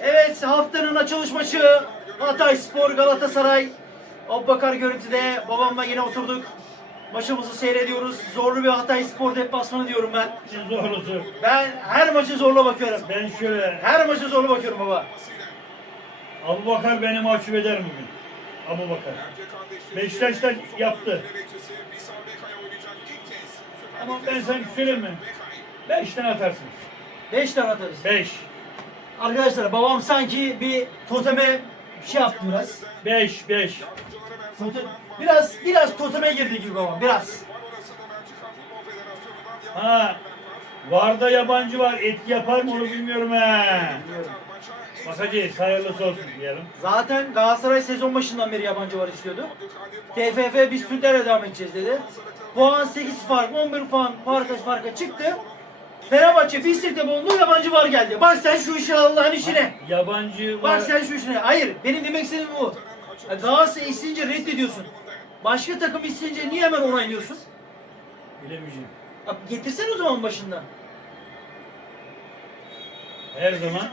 Evet haftanın açılış maçı Hatay Spor Galatasaray. Abbakar görüntüde babamla yine oturduk. Maçımızı seyrediyoruz. Zorlu bir Hatay Spor deplasmanı diyorum ben. Zorlusu. Ben her maçı zorla bakıyorum. Ben şöyle, Her maçı zorla bakıyorum baba. Abu Bakar beni mahcup eder bugün. Abu Bakar. Beşiktaş da yaptı. Ama ben sana şey söyleyeyim mi? Beş tane atarsın. 5 tane atarız. Beş. Arkadaşlar babam sanki bir toteme şey yaptı biraz. Beş, beş. Totem, biraz biraz toteme girdi gibi babam biraz. Ha, Varda yabancı var. Etki yapar mı onu bilmiyorum he. Bakacağız. Hayırlısı olsun diyelim. Zaten Galatasaray sezon başından beri yabancı var istiyordu. TFF biz Türklerle devam edeceğiz dedi. Puan 8 fark, 11 puan farka farka çıktı. Fenerbahçe bir sirte bulundu yabancı var geldi. Bak sen şu işe Allah'ın işine. Yabancı var. Bak sen şu işine. Hayır benim demek istediğim bu. Ya Galatasaray isteyince reddediyorsun. Başka takım isteyince niye hemen onaylıyorsun? Bilemeyeceğim. Ya getirsene o zaman başında. Her zaman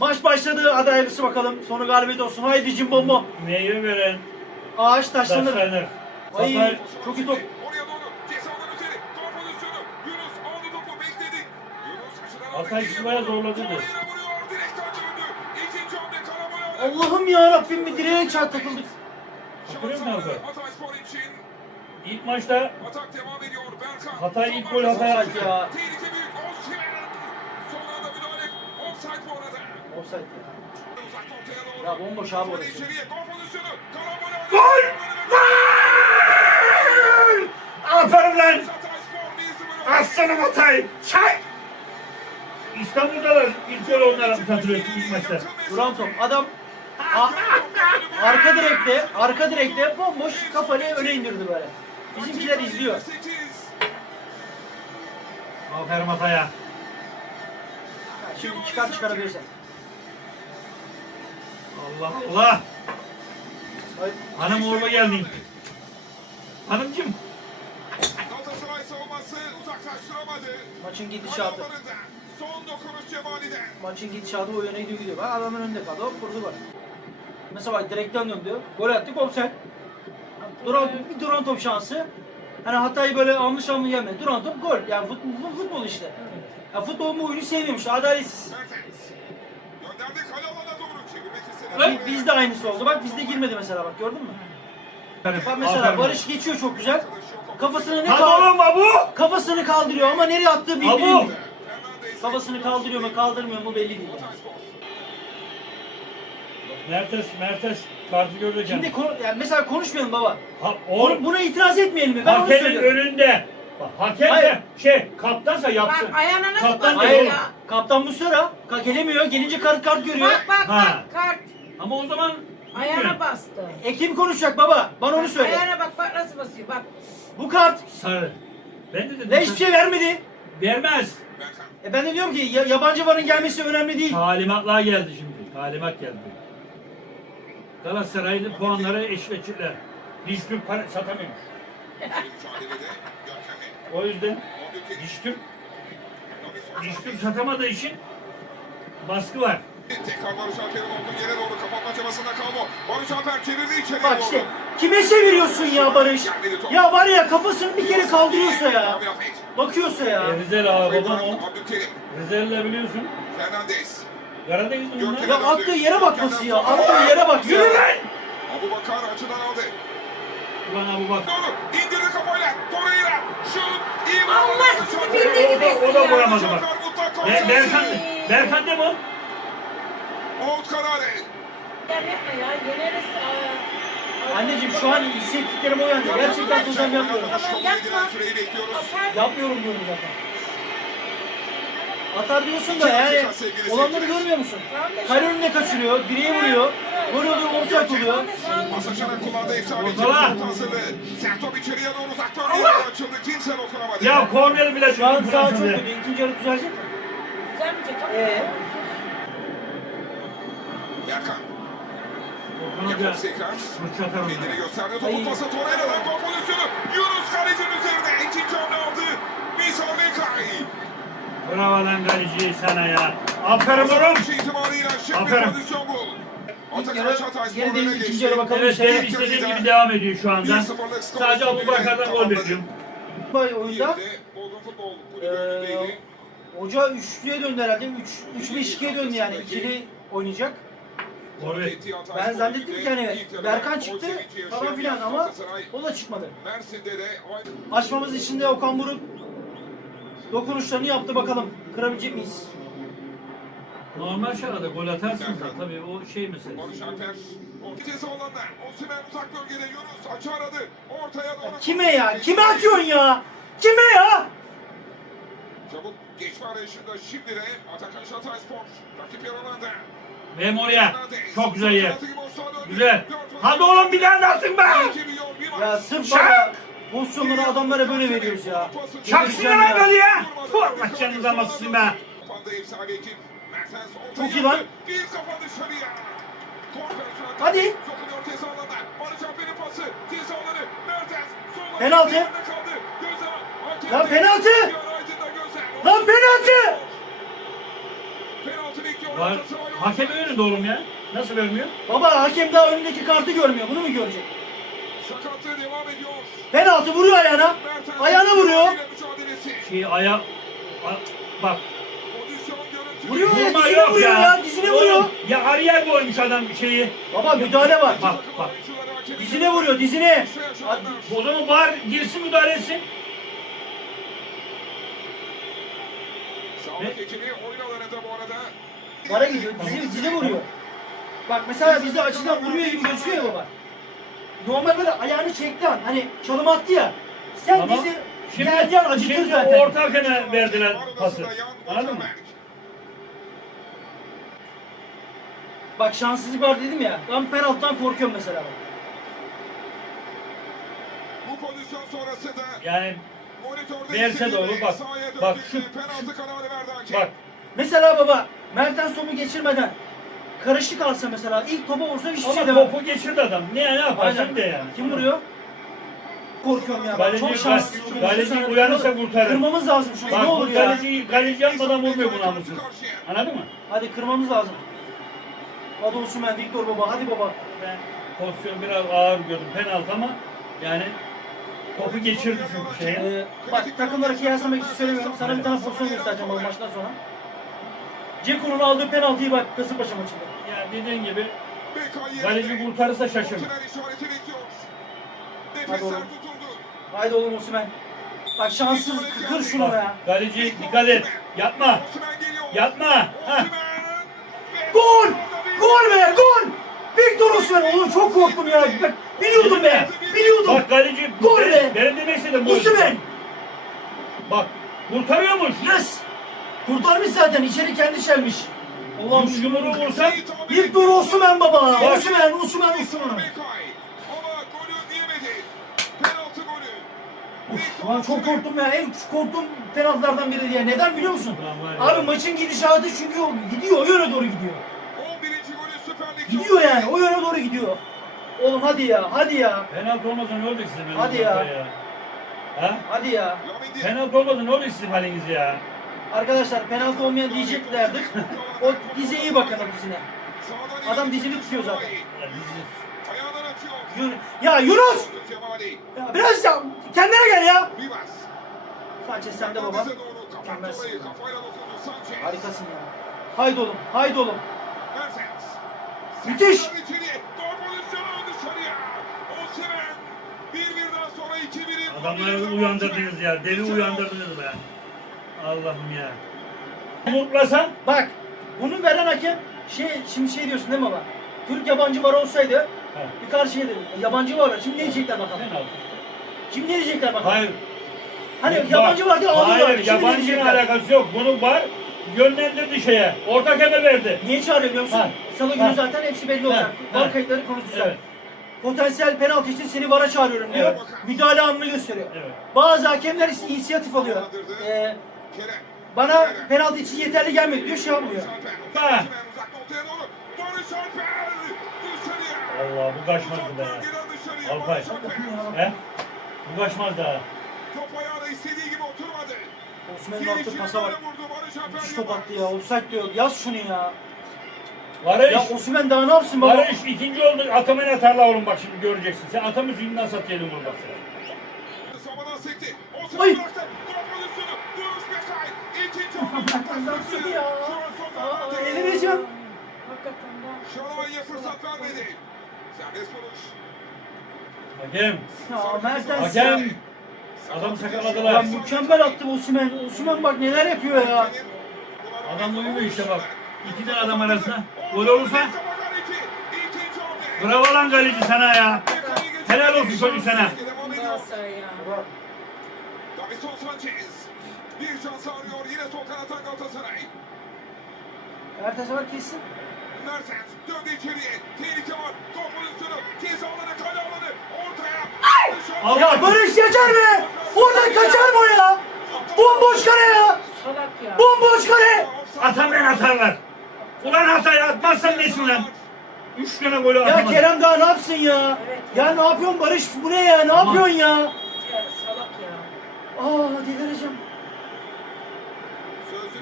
Maç başladı. Hadi hayırlısı bakalım. Sonu galibiyet olsun. Haydi cimbombo. meyve veren Ağaç taşlanır. taşlanır. Ay Satar, çok iyi top. Hatay doğru. zorladı da. Allah'ım ya Rabbim bir direğe çarp takıldık. Hatırlıyor musun abi? İlk maçta atak devam ediyor. Berkan. Hatay ilk gol Hatay attı ya. Offside ya. Ya bomboş abi orası. gol. Gol! Aferin lan! Hatay Spor 1-0. Aslanım Hatay! Çay! İstanbul'dalar ilk gol onlara hatırlıyorsun ilk maçta. Duran top. Adam a- arka direkte, arka direkte bomboş kafayı öne indirdi böyle. Bizimkiler izliyor. Aferin Hatay'a. Ha, Şimdi çıkar çıkarabilirsen. Allah Allah! Ay, Hanım uğurlu geldin. Hanımcım. Galatasaray savunması uzaklaştıramadı. Maçın gidişatı. Son dokunuş Cemali'den. Maçın gidişatı o yöne gidiyor gidiyor. Bak adamın önünde kaldı. Hop vurdu bak. Mesela direkten döndü. Gol attık offside. Duran, bir duran top şansı. Hani Hatay böyle almış almış gelmedi. Duran top gol. Yani futbol, futbol işte. Ya futbol bu oyunu sevmiyorum işte. Adaletsiz. Gönderdi kale alana doğru çevirmek istedi. Bi- Bizde aynısı oldu. Bak bizde girmedi mesela bak gördün mü? Bak mesela Aferin. Barış geçiyor çok güzel. Kafasını ne Hadi kal- oğlum Abu! kafasını kaldırıyor ama nereye attığı belli Abu! değil. Kafasını kaldırıyor mu kaldırmıyor mu belli değil. Mertes, Mertes kartı gördü Şimdi konu, yani mesela konuşmayalım baba. Ha, oğlum, buna itiraz etmeyelim mi? Ben onu hakemin söylüyorum. önünde. Bak, hakem Hayır. de şey, kaptansa yapsın. Bak ayağına nasıl Kaptan basıyor değil Hayır, oğlum. ya? kaptan Muslera ka- gelemiyor. Gelince kart kart görüyor. Bak bak Ha. bak kart. Ama o zaman Ayağına bastı. E kim konuşacak baba? Bana onu söyle. Ayağına bak bak nasıl basıyor bak. Bu kart sarı. Ben de dedim. ve hiçbir şey vermedi. Vermez. E ben de diyorum ki ya- yabancı varın gelmesi önemli değil. Talimatlar geldi şimdi. Talimat geldi. Galatasaray'ın puanları eşleşirler. Diş Türk para Görkem'e. O yüzden Ondaki Diş Türk, Davinson Diş Türk satamadığı için baskı var. Tekrar Barış Alper'in olduğu yere doğru kapatma çabasında kalma. Barış Alper çevirdi içeriye Bak doğru. işte kime çeviriyorsun ya Barış? Ya var ya kafasını bir kere kaldırıyorsa ya. Bakıyorsa ya. E, Rizeli abi babam o. Rizeli biliyorsun. Fernandes. Karadenizli bunlar. Ya attığı yere bak nasıl ya. Attığı yere bak. Yürü lan. Abu Bakar açıdan aldı. Ulan Abu bak. Doğru. indirdi kafayla. Torreira. Şut. İyi. Allah sizi Çarptı. bildiği O gibi da, o da ya. vuramadı bak. Berkan, Berkan de mi o? Oğuz Karare. Ya yapma ya yeneriz. Anneciğim şu an hissettiklerim o yönde. Gerçekten tuzam yapmıyorum. Yapma. süreyi bekliyoruz. Yapmıyorum diyorum zaten. Atar diyorsun da yani olanları görmüyor musun? Kale önüne kaçırıyor, direğe vuruyor. Gol oluyor, offside oluyor. Masaçana kullandı efsane Ortala. çabuk hazırlığı. Sertop içeriye doğru uzaktan bir yere açıldı. Kimse dokunamadı. Ya korneri bile Şu an sağ çok kötü. İkinci yarı düzelecek mi? Düzelmeyecek. Ee? Sekar. fırça atar Kendini gösterdi. Topu pası Torreira'dan gol pozisyonu. Yunus kalecinin üzerinde. İkinci hamle aldı. Misal Bekay. Bravo lan kaleci sana ya. Aferin oğlum. Aferin. pozisyon geri değil, geçti. ikinci yarı bakalım. Evet benim istediğim gibi devam ediyor şu anda. 1-0'lık skor Sadece Abu Bakar'dan gol bekliyorum. Bu oyunda Ee, hoca üçlüye döndü herhalde. 3 3 5 2'ye döndü yani. İkili oynayacak. Forvet. Ben zannettim ki hani Berkan çıktı falan filan ama o da çıkmadı. Mersin'de de Açmamız için de Okan Buruk dokunuşlarını yaptı bakalım. Kırabilecek miyiz? Normal şarada gol atarsın da tabii o şey meselesi. Barış Alper orta ceza alanda. Osimhen uzak bölgede Yunus açı aradı. Ortaya doğru. Kime ya? Kime atıyorsun ya? Kime ya? Çabuk geçme arayışında şimdi de Atakan Şatay Spor. Rakip yaralanda. Ve oraya. Çok güzel yer. Penaltı. Güzel. Hadi oğlum bir tane atın be. Ya sırf Şak! baba pozisyonları adamlara böyle veriyoruz ya. Çaksın Delireceğim lan ya. böyle ya. Allah canınızı almasın be. Çok iyi lan. Hadi. Dokunuyor ceza alanına. Barış Alper'in pası. Ceza alanı. Mertens. Sola. Penaltı. Yerde kaldı. Gözler. Hakem Lan de- penaltı. Diğer aydınla gözler. Lan penaltı! Penaltı bekliyor. Var. Hakem önünde oğlum ya. Nasıl vermiyor? Baba hakem daha önündeki kartı görmüyor. Bunu mu görecek? Sakatlığı devam ediyor. Penaltı vuruyor ayağına. Ayağına vuruyor. Şey aya... A- Bak. Vuruyor ya Vurma dizine yok vuruyor ya. ya. Dizine Oğlum, vuruyor. Ya araya koymuş adam şeyi. Baba müdahale var. Bak bak. Dizine vuruyor dizine. O zaman var girsin müdahale etsin. Sağlık ekibi oyun alanında bu arada. Vara gidiyor. Dizine, dizine vuruyor. Bak mesela bizde açıdan vuruyor gibi gözüküyor ya baba. Normal böyle ayağını çekti an. Hani çalım attı ya. Sen Tamam. dizi Şimdi, geldiğin acıtır şimdi zaten. orta hakeme verdiler pası. Anladın mı? Bak şanssızlık var dedim ya. Ben penaltıdan korkuyorum mesela. bak. Bu pozisyon sonrası da Yani Verse de olur, bak. Bak şu- bak Mesela baba Mertens topu geçirmeden karışık alsa mesela ilk topa vursa hiçbir şey ama demem. topu geçirdi adam. Ne ne yaparsan Aynen. de yani. Kim vuruyor? Korkuyorum ya. Galeci- Çok şanssız. galeci uyanırsa kurtarır. Kırmamız lazım şunu. Bak ne olur bu ya. galeci, galeci yapmadan vurmuyor bu namussuz. Anladın mı? Hadi kırmamız lazım. Hadi Osman, Victor baba. Hadi baba. Ben pozisyonu biraz ağır gördüm. Penaltı ama yani topu geçirdi çünkü şeye. Ee, bak takımları kıyaslamak için söylemiyorum. Sana bir tane pozisyon göstereceğim bu maçtan sonra. Ceko'nun aldığı penaltıyı bak Kasımpaşa maçında. Ya dediğin gibi Kaleci kurtarırsa bekliyor. Hadi oğlum. tutuldu. Haydi oğlum Osman. Bak şanssız kır şunu ya. kaleci dikkat et. Yapma. Yapma. Heh. Gol! Gol be gol! Victor Osman oğlum çok korktum ya. Bak, biliyordum be. Biliyordum. Bak kaleci Gol benim, be! benim demek istedim bu. Osman. Bak kurtarıyormuş. Yes. Kurtarmış zaten. içeri kendi çelmiş. Ulan yumruğu vursa Victor Osman baba. Bak. Osman, Osman, Osman. Bekay. Ama golü diyemedi. Penaltı golü. Ulan çok korktum ya. En korktuğum penaltılardan biri diye. Neden biliyor musun? Ya. Abi maçın gidişatı çünkü o gidiyor. O yöne doğru gidiyor. 11. golü Süper Lig. Gidiyor yani. O yöne doğru gidiyor. Oğlum hadi ya. Hadi ya. penaltı olmasa ne olacak sizin Hadi haliniz ya. Ha? Hadi ya. Penaltı olmasa ne olacak sizin haliniz ya? Arkadaşlar penaltı olmayan diyeceklerdir. O dize iyi bakın o dizine. Adam dizini tutuyor zaten. Yun- Ya Yunus! Ya biraz ya kendine gel ya. Sanchez sende baba. Mükemmelsin. Harikasın ya. Haydi oğlum. Haydi oğlum. Müthiş. Adamları uyandırdınız ya. Deli uyandırdınız be. Allah'ım ya. Mutlasan Bak bunu veren hakem şey şimdi şey diyorsun değil mi baba? Türk yabancı var olsaydı Evet. bir karşı şey dedi. Yabancı var. Şimdi ne diyecekler bakalım? penaltı. Şimdi ne diyecekler bakalım? Hayır. Hani Bak, yabancı var diye alıyorlar. Hayır Şimdi ne diyecekler? alakası yok. Bunu var yönlendirdi şeye. Orta keme verdi. Niye çağırıyor biliyor musun? Ha. Salı günü Ha. zaten hepsi belli olacak. Ha. Var kayıtları konuşacağız. Evet. Potansiyel penaltı için seni VAR'a çağırıyorum diyor. Evet. Müdahale anını gösteriyor. Evet. Bazı hakemler ise inisiyatif alıyor. Ee. Bana penaltı için yeterli gelmedi diyor şey yapmıyor. Ha. Allah bu kaçmazdı be. Alpay. He? Bu kaçmaz daha. Top ayağına istediği gibi oturmadı. Osman'ın attığı pasa bak. Müthiş top attı ya. Offside diyor. Yaz şunu ya. Barış. Ya Osman daha ne yapsın baba? Barış ikinci oldu. Atamayın atarla oğlum bak şimdi göreceksin. Sen atamıyorsun nasıl ataydın burada sen. Savadan sekti. Oy. Osman bıraktı. Gol pozisyonu. Yunus Bekay. Hakikaten nasıl ya? Aa, eleneceğim. Hakikaten de. Şalanya fırsat vermedi. Serbest vuruş. Hakem. Ya Mertens ya. Hakem. Adamı Ya sakaladılar. mükemmel attı Osman. Osman bak neler yapıyor ya. Adam uyuyor işte bak. İki tane adam arasında. Gol olursa bravo lan kaleci sana ya. Helal olsun çocuk sana. Galatasaray ya. Davison Sanchez. Bir şans arıyor. Yine sol kanattan Galatasaray. Mertens var kesin. Mertens döndü içeriye. Tehlike var. Gol pozisyonu. Ceza alanı, kale alanı. Ortaya. Al Ya bak. Barış yeter mi? Oradan kaçar mı o ya? Bomboş kare ya. Salak ya. Bomboş kare. Atamayan atarlar. Ulan hatayı atmazsan nesin lan? Üç tane golü Ya. Kerem daha ne yapsın ya? Evet. Ya ne yapıyorsun Barış? Bu ne ya? Ne yapıyorsun ya? Ya salak ya. Aa delireceğim.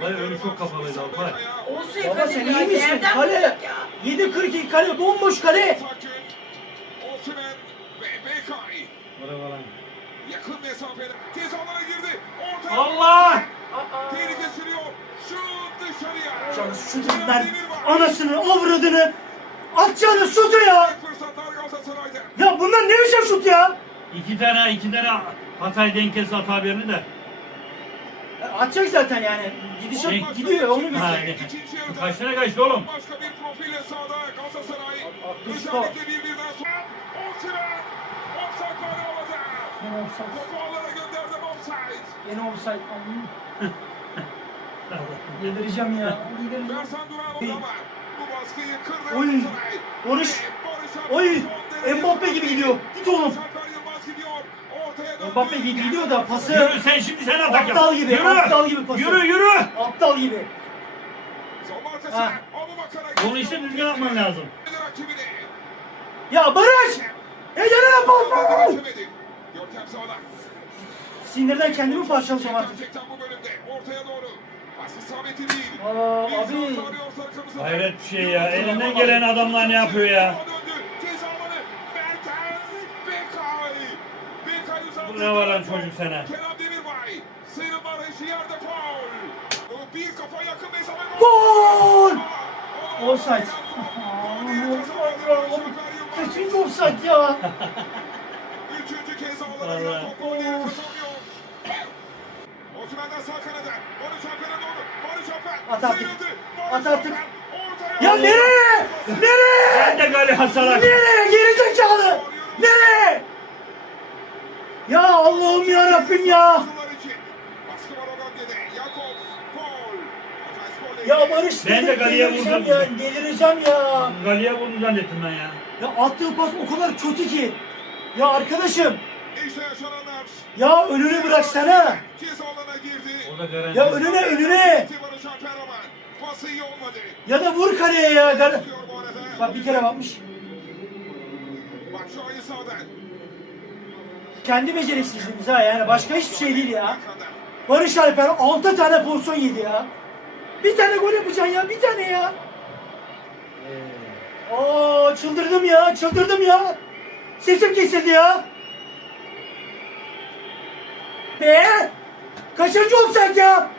Vay, önü çok kapalıydı Alpay. Olsaydı Baba hadi sen iyi misin? Kale. vurduk ya. 7.42 kale. Bomboş kale. Bravo lan. Yakın mesafede. Ceza alanına girdi. Ortaya. Allah! Tehlike sürüyor. Şut dışarıya. Canı şutu ben anasını avradını atacağını şutu ya. Ya bunlar ne biçim şut ya? İki tane, iki tane Hatay denk kez hata birini de. Atacak zaten yani. Gidişat Şey- gidiyor onu biz. Ha, İkinci yarıda Kaç tane kaçtı oğlum? Başka bir profille sahada Galatasaray. Attı Özellikle bir birden sonra. Osimhen. Offside var havada. Yine offside. Topu alana gönderdim offside. Yine offside. Delireceğim ya. Delireceğim. Bersan Duran orada var. Bu baskıyı kırdı Oy. Galatasaray. Barış. Barış Oy. Mbappe gibi gidiyor. Git oğlum. Barış Alper Yılmaz gidiyor. Ortaya döndü. Mbappe gidiyor da pası Yürü sen şimdi sen atak yap. Aptal gibi, Yürü. aptal gibi pası. Yürü yürü. aptal gibi. Ha. Bunu işte düzgün yapman lazım. Ya Barış! Ya pas! Geçemedi. Görkem sağda. Sinirden kendimi parçalayacağım artık. Gerçekten bu bölümde ortaya doğru. Pas isabeti değil. Aa, abi. Hayret bir şey ya. Elinden gelen adamlar ne yapıyor ya? Döndü. Ceza alanı. Mertens. Bekay. Bravo lan çocuk sana. Kerem Demirbay. Sıyrılma arayışı yerde faul. O Bir kafa yakın mesafe. Gol! Offside. Kaçıncı offside ya? Üçüncü kez alana Allah. giren top golü kazanıyor. Osman'dan sağ kanada. Barış Alper'e doğru. Barış Alper. At artık. At artık. Ya nereye? Nereye? Ben de gol hasarak. Nereye? Geri zekalı! Nereye? Ya Allah'ım ya Rabbim ya! Ya. Barış Ben de kaleye delireceğim vurdum. ya, delireceğim ya. Galiye bunu zannettim ben ya. Ya attığı pas o kadar kötü ki. Ya arkadaşım, ya önünü bıraksana. O da garanti. Ya önüne önüne. Ya da vur kaleye ya. Bak bir kere bakmış. Bak şu ayı sağdan. Kendi beceriksizliğimiz ha yani başka hiçbir şey değil ya. Barış Alper 6 tane pozisyon yedi ya. Bir tane gol yapacaksın ya bir tane ya. Aa çıldırdım ya çıldırdım ya. Sesim kesildi ya. Be! Kaçıncı offside ya?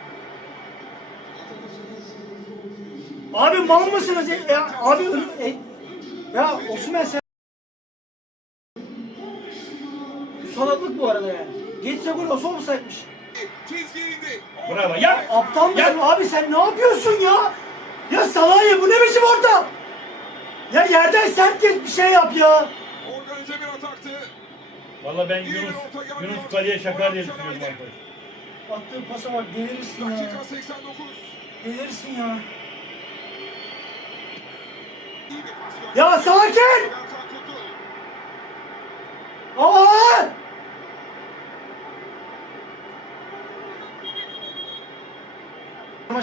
Abi mal mısınız ya? ya abi ya Osman sen bu arada yani. Geçse gol olsa indi. Bravo. Ya. Aptal mısın Ya. abi sen ne yapıyorsun ya? Ya Salahi bu ne biçim orta? Ya yerden sert geç bir şey yap ya. Organize bir ataktı. Valla ben Yunus, Yunus kaleye şakar diye düşünüyorum arkadaş. Attığı pasa bak delirirsin ya. Dakika 89. Delirirsin ya. İyi bir pas gördü. Ya sakin! Berkan. Aa!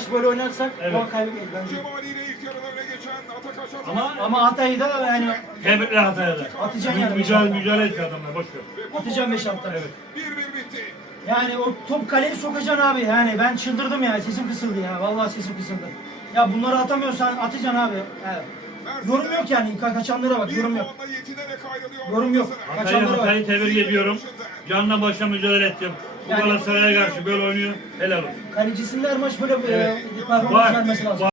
Maç böyle oynarsak Evet. puan kaybetmeyiz bence. İlk yarıda öne geçen. Ama- Ama Hatay'ı da yani Tebrikler Hatay'a da. Atacaksın yani. Mücadele, mücadele etti adamlar. Boş ver. Atacağım beş altı. Evet. 1-1 bitti. Yani o top kaleye sokacaksın abi. Yani ben çıldırdım ya. Sesim kısıldı ya. Vallahi sesim kısıldı. Ya bunları atamıyorsan atacaksın abi. Evet. Yorum yok yani. Ka- kaçanlara bak. Yorum yok. Yorum yok. Hatay'ı, Kaçanlara bak. Hatay'ı tebrik ediyorum. Canla başla mücadele ettim. Bu Yani- Galatasaray'a karşı böyle oynuyor. Helal olsun. Kalecisinin her maç böyle Evet. e, performans Var. vermesi lazım.